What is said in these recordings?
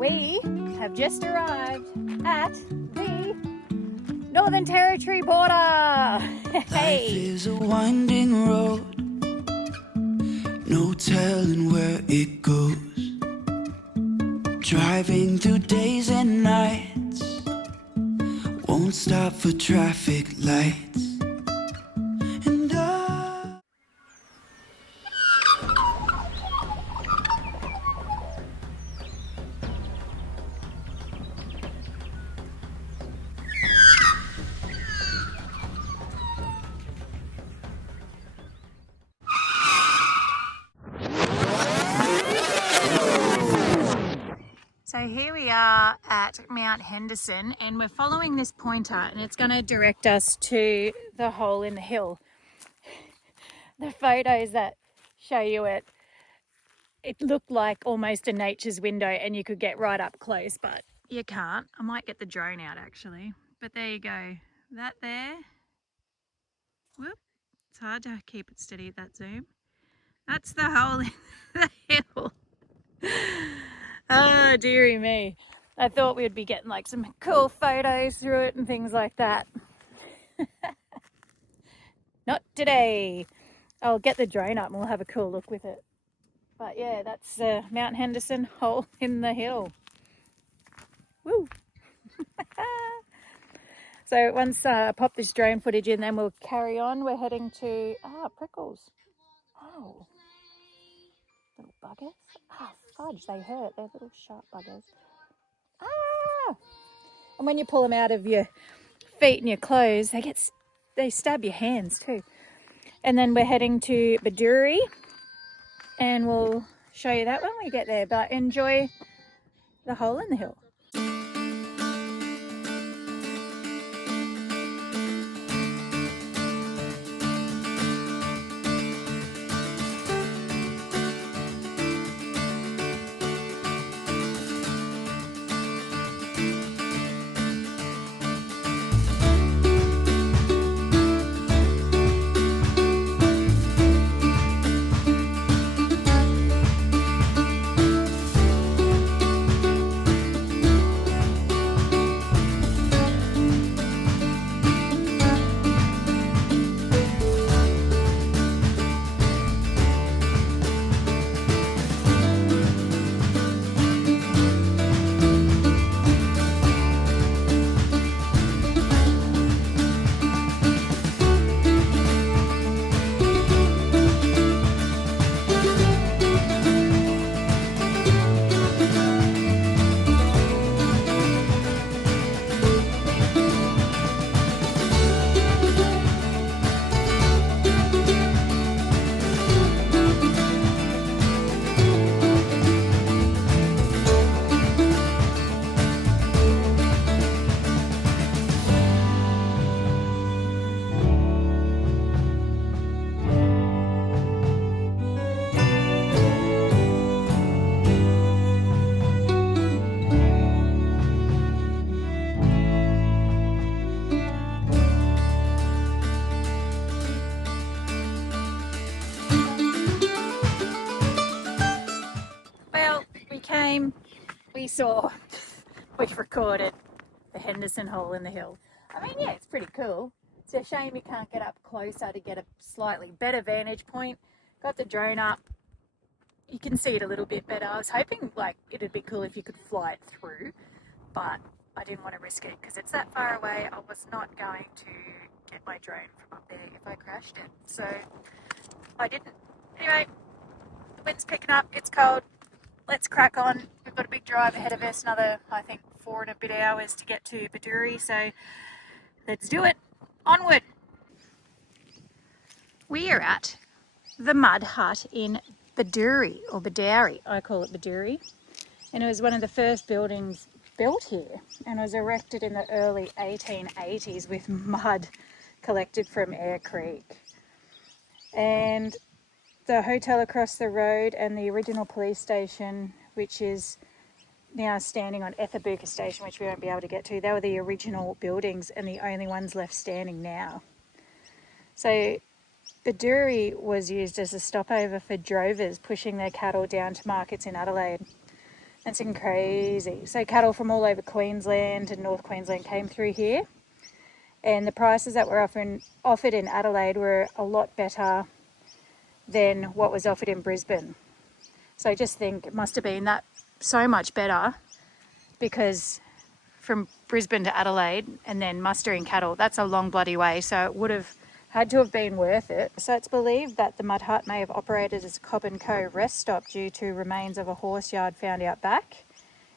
We have just arrived at the Northern Territory border. Hey. Life is a winding road, no telling where it goes. Driving through days and nights, won't stop for traffic lights. And So here we are at Mt Henderson and we're following this pointer and it's going to direct us to the hole in the hill. The photos that show you it looked like almost a nature's window and you could get right up close, but you can't. I might get the drone out actually, but there you go. That there, whoop, it's hard to keep it steady at that zoom. That's the hole in the hill. Oh, dearie me. I thought we'd be getting like some cool photos through it and things like that. Not today. I'll get the drone up and we'll have a cool look with it. But yeah, that's Mt Henderson, hole in the hill. Woo! So once I pop this drone footage in, then we'll carry on. We're heading to, prickles. Oh, little buggers. Ah, fudge, they hurt. They're little sharp buggers. Ah! And when you pull them out of your feet and your clothes, they stab your hands too. And then we're heading to Beduri and we'll show you that when we get there. But enjoy the hole in the hill. We saw, we've recorded the Henderson hole in the hill. I mean, yeah, it's pretty cool. It's a shame you can't get up closer to get a slightly better vantage point. Got the drone up. You can see it a little bit better. I was hoping like it'd be cool if you could fly it through, but I didn't want to risk it because it's that far away. I was not going to get my drone from up there if I crashed it. So I didn't. Anyway, the wind's picking up. It's cold. Let's crack on. We've got a big drive ahead of us, another, I think, 4 and a bit hours to get to Beduri, so let's do it. Onward! We are at the mud hut in Beduri, or Bedourie. I call it Beduri. And it was one of the first buildings built here, and was erected in the early 1880s with mud collected from Eyre Creek. And the hotel across the road and the original police station, which is now standing on Etherbuka Station, which we won't be able to get to, they were the original buildings and the only ones left standing now. So Beduri was used as a stopover for drovers pushing their cattle down to markets in Adelaide. It's been crazy. So cattle from all over Queensland and North Queensland came through here, and the prices that were offered in Adelaide were a lot better than what was offered in Brisbane. So I just think it must have been that so much better, because from Brisbane to Adelaide and then mustering cattle, that's a long bloody way, so it would have had to have been worth it. So it's believed that the mud hut may have operated as a Cobb & Co rest stop due to remains of a horse yard found out back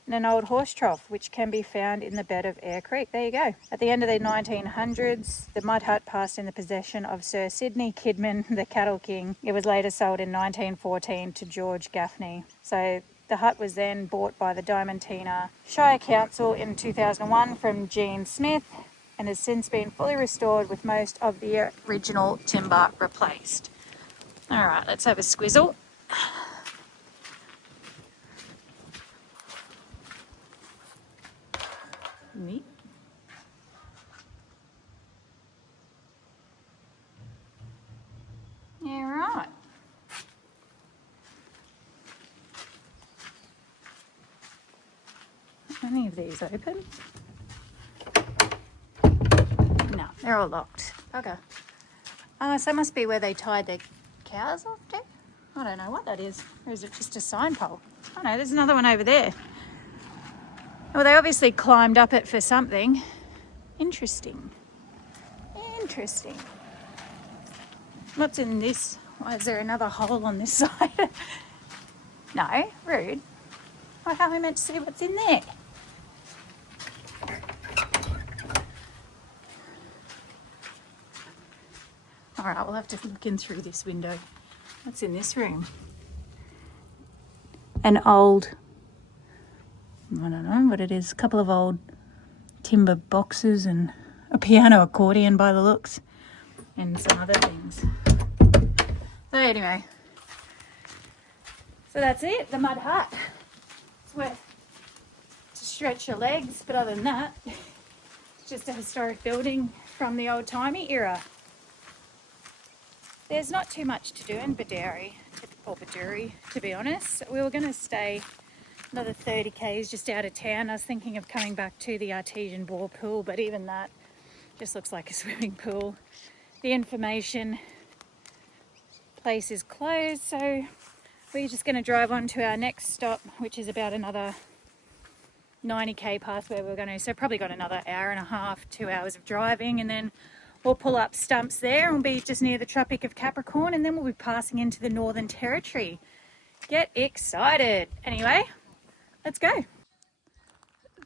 and an old horse trough, which can be found in the bed of Eyre Creek. There you go. At the end of the 1900s, the mud hut passed in the possession of Sir Sidney Kidman, the cattle king. It was later sold in 1914 to George Gaffney. So the hut was then bought by the Diamantina Shire Council in 2001 from Jean Smith, and has since been fully restored with most of the original timber replaced. All right, let's have a squizzle. Neat. Yeah, right. Are any of these open? No, they're all locked. Okay. Oh, so that must be where they tied their cows off to? I don't know what that is. Or is it just a sign pole? Oh no, there's another one over there. Well, they obviously climbed up it for something. Interesting. Interesting. What's in this? Why is there another hole on this side? No, rude. Well, how am I meant to see what's in there? All right, we'll have to look in through this window. What's in this room? An old, I don't know what it is, a couple of old timber boxes and a piano accordion by the looks, and some other things. So anyway, so that's it, the mud hut. It's worth to stretch your legs, but other than that, it's just a historic building from the old-timey era. There's not too much to do in Beduri, or Beduri, to be honest. We were going to stay another 30 k's just out of town. I was thinking of coming back to the artesian bore pool, but even that just looks like a swimming pool. The information place is closed, so we're just going to drive on to our next stop, which is about another 90k past where we're going to. So probably got another hour and a half, 2 hours of driving, and then we'll pull up stumps there and we'll be just near the Tropic of Capricorn, and then we'll be passing into the Northern Territory. Get excited. Anyway, let's go.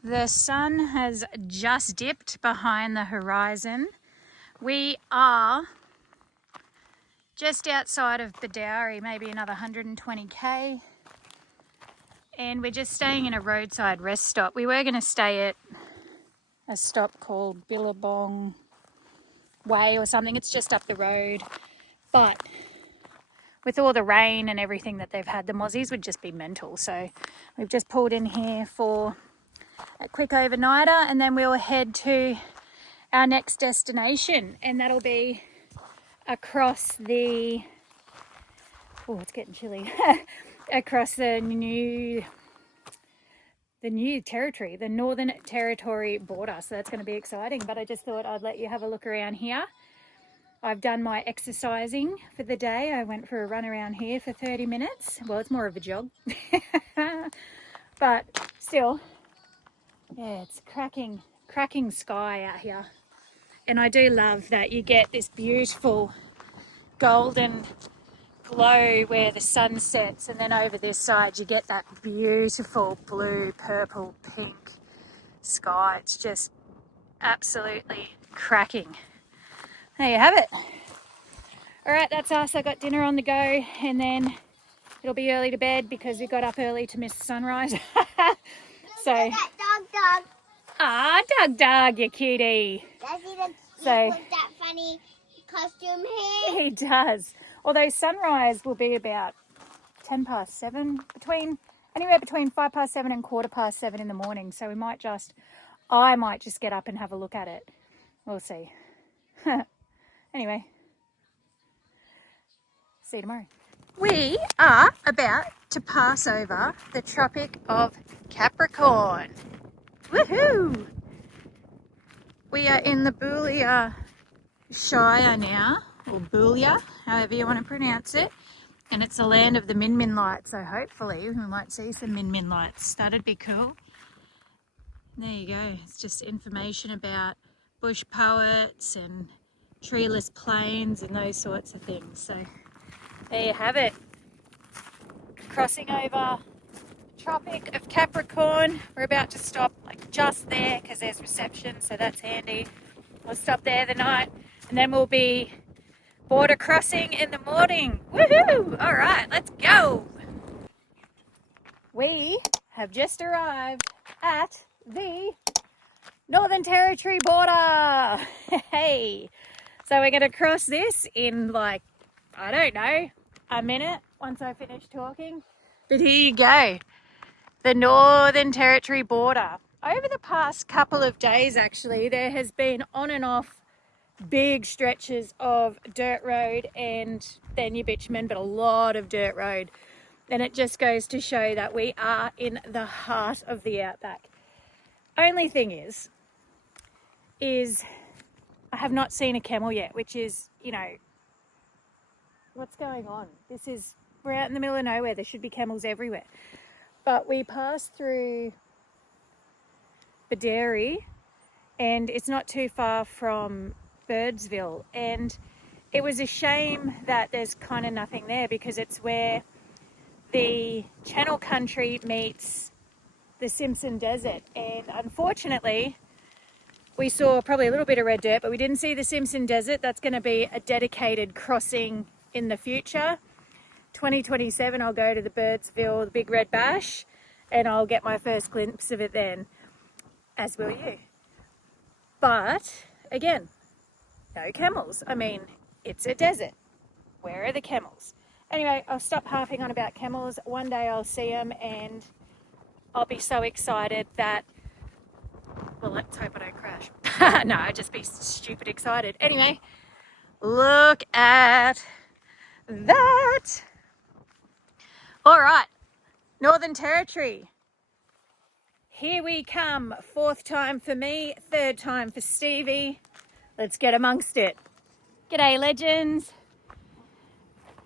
The sun has just dipped behind the horizon. We are just outside of Bedourie, maybe another 120k. And we're just staying in a roadside rest stop. We were going to stay at a stop called Billabong Way or something. It's just up the road, but with all the rain and everything that they've had, the mozzies would just be mental. So we've just pulled in here for a quick overnighter, and then we'll head to our next destination, and that'll be across the, oh, it's getting chilly, across the new territory, the Northern Territory border. So that's going to be exciting, but I just thought I'd let you have a look around here. I've done my exercising for the day. I went for a run around here for 30 minutes. Well, it's more of a jog, but still, yeah, it's cracking sky out here. And I do love that you get this beautiful golden glow where the sun sets, and then over this side you get that beautiful blue, purple, pink sky. It's just absolutely cracking. There you have it. All right, that's us. I got dinner on the go, and then it'll be early to bed because we got up early to miss the sunrise. So, Dog. ah, Doug, you cutie. Does he look So with that funny costume here? he does. Although sunrise will be about 10 past 7, anywhere between 5 past 7 and 7:15 in the morning. So I might just get up and have a look at it. We'll see. Anyway, see you tomorrow. We are about to pass over the Tropic of Capricorn. Woohoo! We are in the Boulia Shire now, or Boulia, however you want to pronounce it. And it's the land of the Min Min lights, so hopefully we might see some Min Min lights. That'd be cool. There you go. It's just information about bush poets and treeless plains and those sorts of things. So there you have it. Crossing over Tropic of Capricorn. We're about to stop like just there because there's reception, so that's handy. We'll stop there the night and then we'll be border crossing in the morning. Woohoo! All right, let's go. We have just arrived at the Northern Territory border. Hey, so we're going to cross this in like, I don't know, a minute once I finish talking. But here you go, the Northern Territory border. Over the past couple of days, actually, there has been on and off big stretches of dirt road and then your bitumen, but a lot of dirt road. And it just goes to show that we are in the heart of the outback. Only thing is I have not seen a camel yet, which is, you know, what's going on? We're out in the middle of nowhere. There should be camels everywhere. But we passed through Beduri and it's not too far from Birdsville. And it was a shame that there's kind of nothing there because it's where the Channel Country meets the Simpson Desert. And unfortunately, we saw probably a little bit of red dirt, but we didn't see the Simpson Desert. That's going to be a dedicated crossing in the future. 2027, I'll go to the Birdsville, the Big Red Bash, and I'll get my first glimpse of it then, as will you. But again, no camels. I mean, it's a desert. Where are the camels? Anyway, I'll stop harping on about camels. One day I'll see them and I'll be so excited that, well, let's hope I don't crash. No, I'd just be stupid excited. Anyway, look at that. All right, Northern Territory. Here we come. 4th time for me, 3rd time for Stevie. Let's get amongst it. G'day, legends.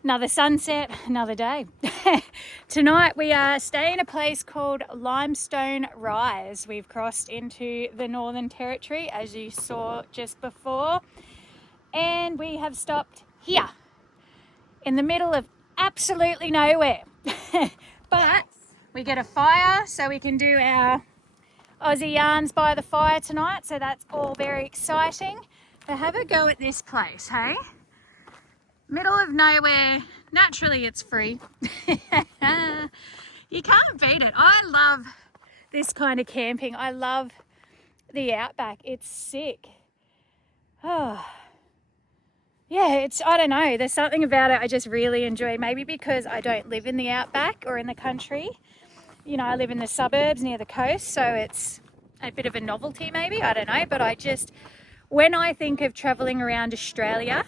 Another sunset, another day. Tonight we are staying in a place called Limestone Rise. We've crossed into the Northern Territory, as you saw just before. And we have stopped here, in the middle of absolutely nowhere. But we get a fire so we can do our Aussie yarns by the fire tonight. So that's all very exciting. So have a go at this place, hey? Middle of nowhere. Naturally, it's free. You can't beat it. I love this kind of camping. I love the outback. It's sick. Oh. Yeah, I don't know. There's something about it I just really enjoy. Maybe because I don't live in the outback or in the country. You know, I live in the suburbs near the coast, so it's a bit of a novelty maybe. I don't know. But when I think of traveling around Australia,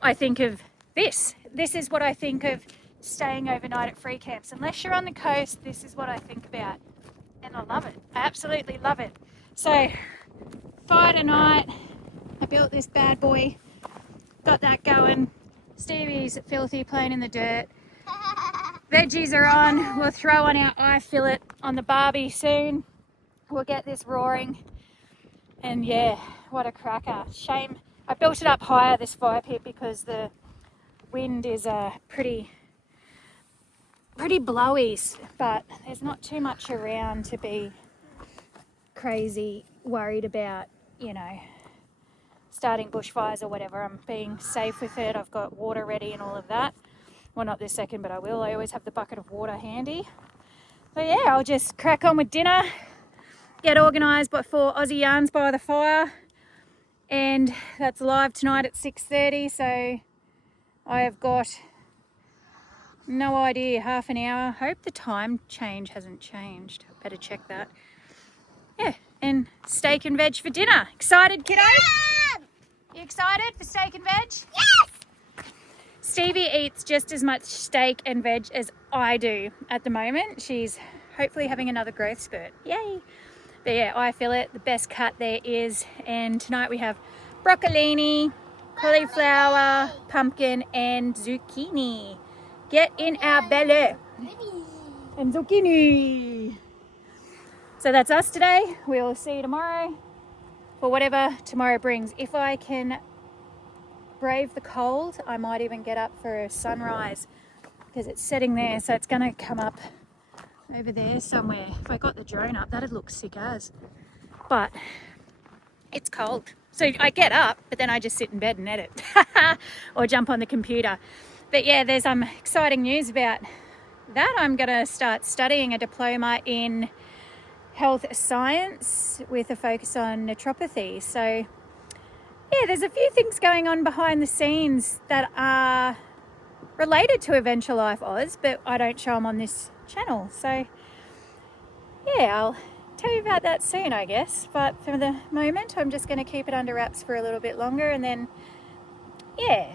I think of this. This is what I think of staying overnight at free camps. Unless you're on the coast, this is what I think about. And I love it. I absolutely love it. So, fire tonight. I built this bad boy. Got that going. Stevie's filthy playing in the dirt. Veggies are on. We'll throw on our eye fillet on the barbie soon. We'll get this roaring. And yeah, what a cracker. Shame. I built it up higher, this fire pit, because the wind is pretty blowy, but there's not too much around to be crazy worried about, you know, starting bushfires or whatever. I'm being safe with it. I've got water ready and all of that. Well, not this second, but I will. I always have the bucket of water handy. But yeah, I'll just crack on with dinner, get organised for Aussie Yarns by the Fire, and that's live tonight at 6:30. So I have got no idea, half an hour. Hope the time change hasn't changed. Better check that. Yeah, and steak and veg for dinner. Excited, kiddo? Yeah! You excited for steak and veg? Yes! Stevie eats just as much steak and veg as I do at the moment. She's hopefully having another growth spurt. Yay! But yeah, I feel it, the best cut there is. And tonight we have broccolini, cauliflower, pumpkin, and zucchini. Get in our belly. And zucchini. So that's us today. We'll see you tomorrow for whatever tomorrow brings. If I can brave the cold, I might even get up for a sunrise because it's setting there, so it's going to come up over there somewhere. If I got the drone up, that'd look sick as. But it's cold, so I get up, but then I just sit in bed and edit or jump on the computer. But yeah, there's some exciting news about that. I'm going to start studying a diploma in health science with a focus on naturopathy. So yeah, there's a few things going on behind the scenes that are related to Adventure Life Oz, but I don't show them on this channel. So yeah, I'll tell you about that soon, I guess. But for the moment, I'm just going to keep it under wraps for a little bit longer, and then yeah,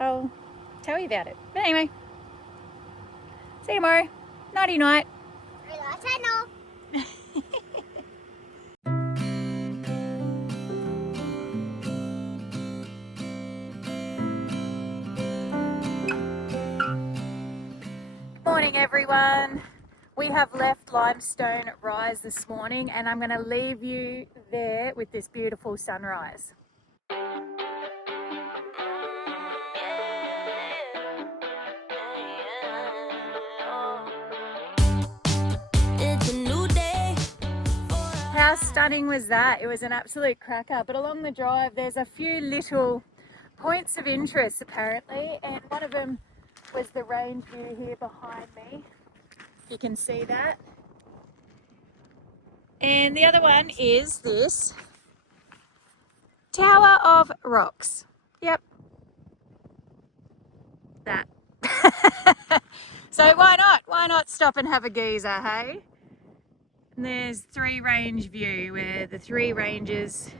I'll tell you about it. But anyway, see you tomorrow. Nighty night. Morning everyone. We have left Limestone Rise this morning, and I'm going to leave you there with this beautiful sunrise. It's a new day. How stunning was that? It was an absolute cracker. But along the drive there's a few little points of interest apparently, and one of them was the range view here behind me. You can see that. And the other one is this Tower of Rocks. Yep. That. So why not? Why not stop and have a geezer, hey? And there's three range view where the three ranges,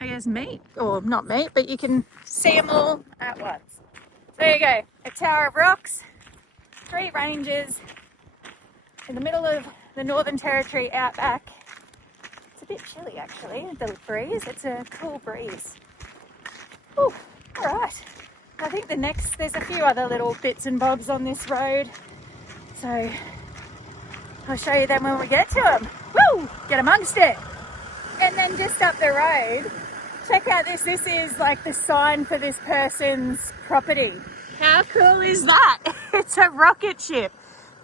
I guess, meet. Or not meet, but you can see them all at once. So there you go. A Tower of Rocks, three ranges in the middle of the Northern Territory outback. It's a bit chilly actually, the breeze. It's a cool breeze. Oh, all right. I think there's a few other little bits and bobs on this road. So I'll show you them when we get to them. Woo! Get amongst it. And then just up the road, check out this. This is like the sign for this person's property. How cool is that? It's a rocket ship.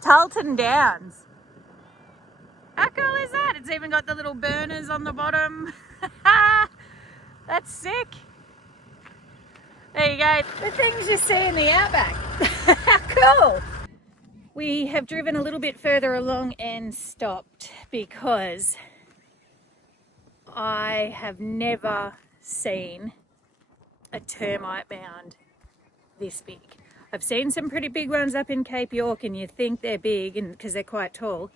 Tarleton Downs. How cool is that? It's even got the little burners on the bottom. That's sick. There you go. The things you see in the outback. How cool. We have driven a little bit further along and stopped because I have never seen a termite mound this big. I've seen some pretty big ones up in Cape York, and you think they're big and because they're quite tall.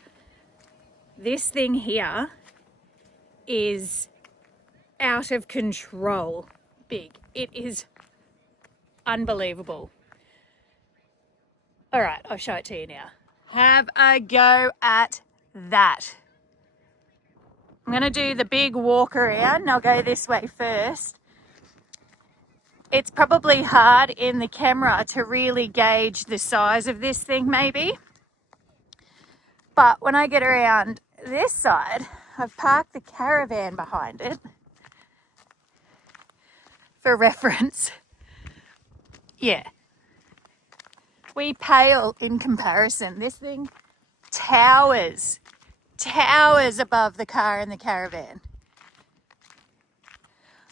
This thing here is out of control big. It is unbelievable. All right, I'll show it to you now. Have a go at that. I'm going to do the big walk around, and I'll go this way first. It's probably hard in the camera to really gauge the size of this thing maybe. But when I get around this side, I've parked the caravan behind it for reference. Yeah. We pale in comparison. This thing towers above the car and the caravan.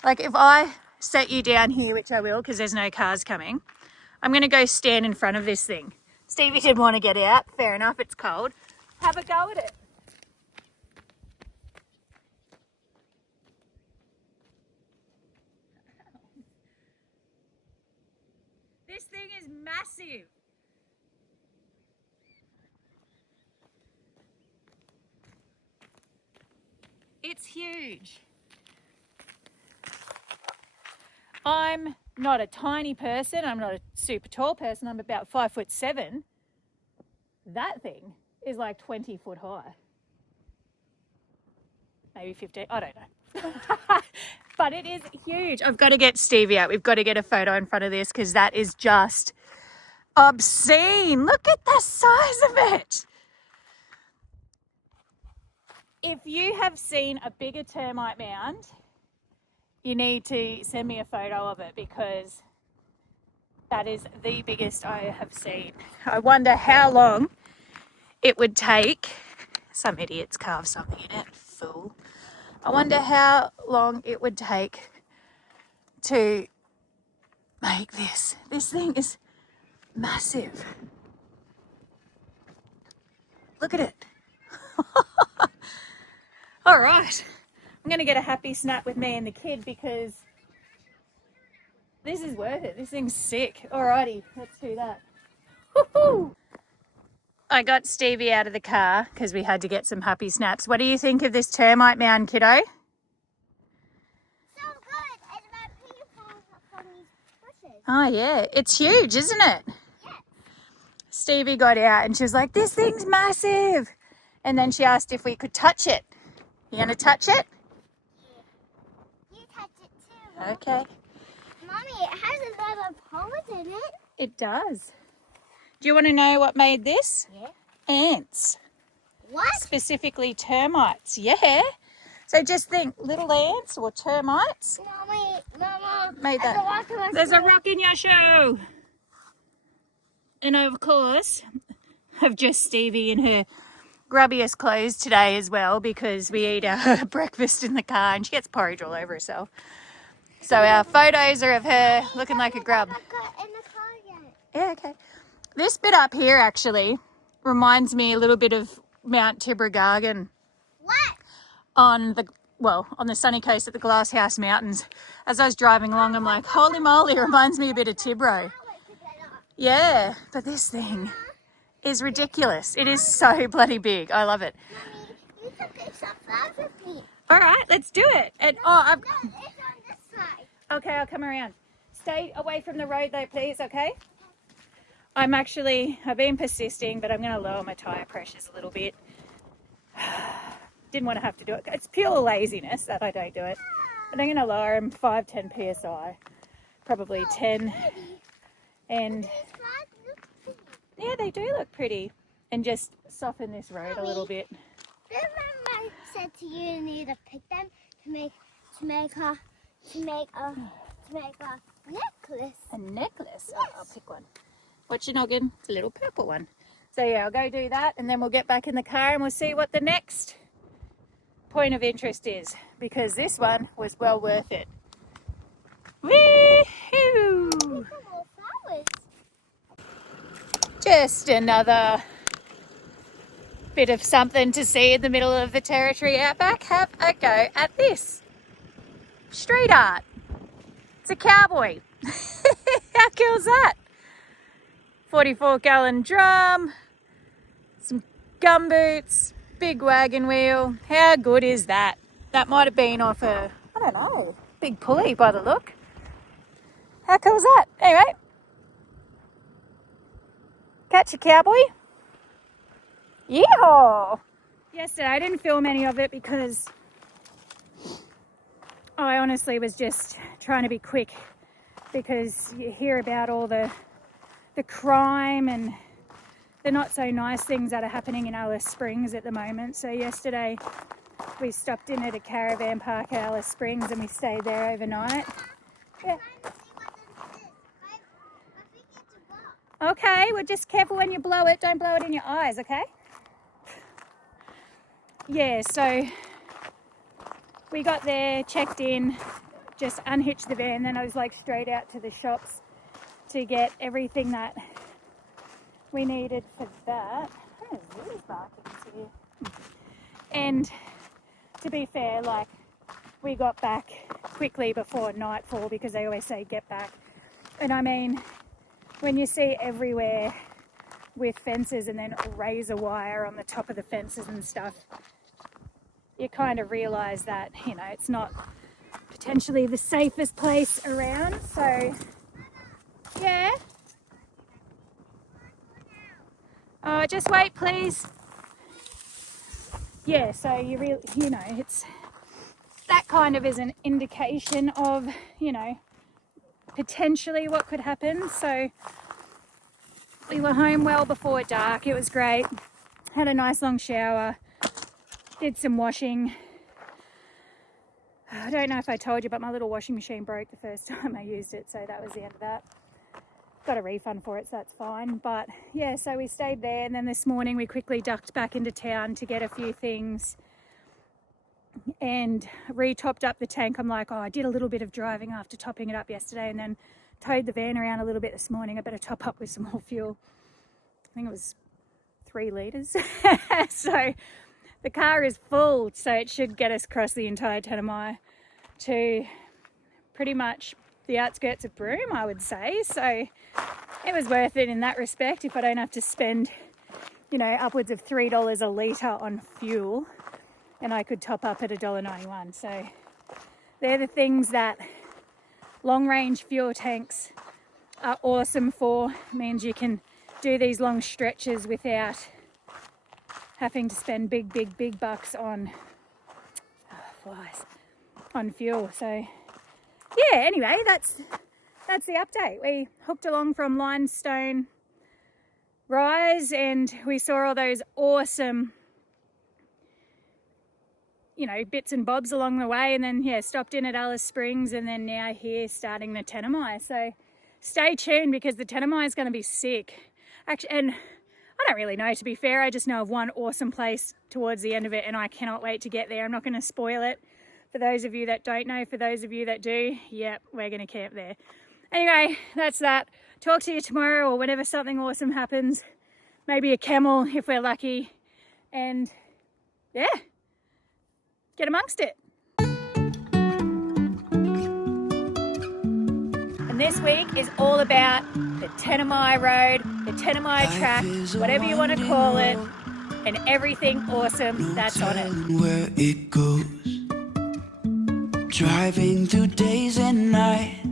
Like if I set you down here, which I will because there's no cars coming, I'm going to go stand in front of this thing. Stevie didn't want to get out. Fair enough, it's cold. Have a go at it. This thing is massive. It's huge. I'm not a tiny person. I'm not a super tall person. I'm about 5'7". That thing is like 20 foot high. Maybe 15. I don't know. But it is huge. I've got to get Stevie out. We've got to get a photo in front of this because that is just obscene. Look at the size of it. If you have seen a bigger termite mound, you need to send me a photo of it because that is the biggest I have seen. I wonder how long it would take. Some idiots carve something in it, fool. I wonder how long it would take to make this. This thing is massive. Look at it. All right. I'm going to get a happy snap with me and the kid because this is worth it. This thing's sick. Alrighty, let's do that. Woohoo! I got Stevie out of the car because we had to get some happy snaps. What do you think of this termite mound, kiddo? So good. It's about people from these bushes. Oh yeah, it's huge, isn't it? Yeah. Stevie got out and she was like, this thing's massive. And then she asked if we could touch it. You gonna touch it? You touch it too. Okay. Mommy, it has a lot of holes in it. It does. Do you want to know what made this? Yeah. Ants. What? Specifically termites. Yeah. So just think little ants or termites. Mommy, Mama. Made that. There's a rock in your shoe. And of course, I've just Stevie in her grubbiest clothes today as well because we eat our breakfast in the car and she gets porridge all over herself. So our photos are of her looking like a grub. In the car yet. Yeah, okay. This bit up here actually reminds me a little bit of Mt Henderson What? on the sunny coast at the Glass House Mountains. As I was driving along, I'm like, holy moly, it reminds me a bit of Tibro. Yeah, but this thing is ridiculous. It is so bloody big. I love it. Mommy, you can pick some flowers with me. All right, let's do it. And No, it's on this side. okay, I'll come around. Stay away from the road though, please, okay? I've been persisting, but I'm going to lower my tyre pressures a little bit. Didn't want to have to do it. It's pure laziness that I don't do it. But I'm going to lower them 5-10 psi, probably 10. And These flowers look pretty. yeah, they do look pretty. And just soften this road a little bit. Remember I said to you, you need to pick them to make a necklace. A necklace? Oh, I'll pick one. What's your noggin? It's a little purple one. So yeah, I'll go do that and then we'll get back in the car and we'll see what the next point of interest is because this one was well worth it. Woo-hoo! Pick more flowers. Just another bit of something to see in the middle of the Territory Outback. Have a go at this. Street art. It's a cowboy. How cool is that? 44-gallon drum, some gumboots, big wagon wheel. How good is that? That might have been off a, I don't know, big pulley by the look. How cool is that? Anyway, catch a cowboy. Yeehaw! Yesterday I didn't film any of it because I honestly was just trying to be quick because you hear about all the crime and the not so nice things that are happening in Alice Springs at the moment. So yesterday we stopped in at a caravan park at Alice Springs and we stayed there overnight. Yeah. Okay, well just careful when you blow it. Don't blow it in your eyes, okay? Yeah, so we got there, checked in, just unhitched the van, then I was like straight out to the shops to get everything that we needed for that. Oh, there's really barkings here. And to be fair, like we got back quickly before nightfall because they always say get back. And I mean, when you see everywhere with fences and then razor wire on the top of the fences and stuff, you kind of realise that, you know, it's not potentially the safest place around. So yeah. Oh, just wait, please. Yeah, so you know, it's that kind of is an indication of, you know, potentially what could happen. So we were home well before dark. It was great. Had a nice long shower. Did some washing. I don't know if I told you, but my little washing machine broke the first time I used it, so that was the end of that. Got a refund for it, so that's fine. But yeah, so we stayed there, and then this morning we quickly ducked back into town to get a few things and re-topped up the tank. I'm like, oh, I did a little bit of driving after topping it up yesterday, and then towed the van around a little bit this morning. I better top up with some more fuel. I think it was 3 litres. So the car is full, so it should get us across the entire Tenamai to pretty much the outskirts of Broome, I would say. So it was worth it in that respect if I don't have to spend, you know, upwards of $3 a litre on fuel, and I could top up at $1.91. So they're the things that long range fuel tanks are awesome for. It means you can do these long stretches without having to spend big bucks on on fuel. So yeah, anyway, that's the update. We hooked along from Limestone Rise, and we saw all those awesome, you know, bits and bobs along the way, and then yeah, stopped in at Alice Springs, and then now here starting the Tenamai. So stay tuned, because the Tenamai is going to be sick. Actually, and I don't really know, to be fair. I just know of one awesome place towards the end of it, and I cannot wait to get there. I'm not going to spoil it for those of you that don't know. For those of you that do, yep, we're going to camp there. Anyway, that's that. Talk to you tomorrow or whenever something awesome happens. Maybe a camel if we're lucky. And yeah, get amongst it. And this week is all about the Tenamai Road, the Tenamai Track, whatever you want to call it, and everything awesome that's on it. Where it goes, driving through days and nights,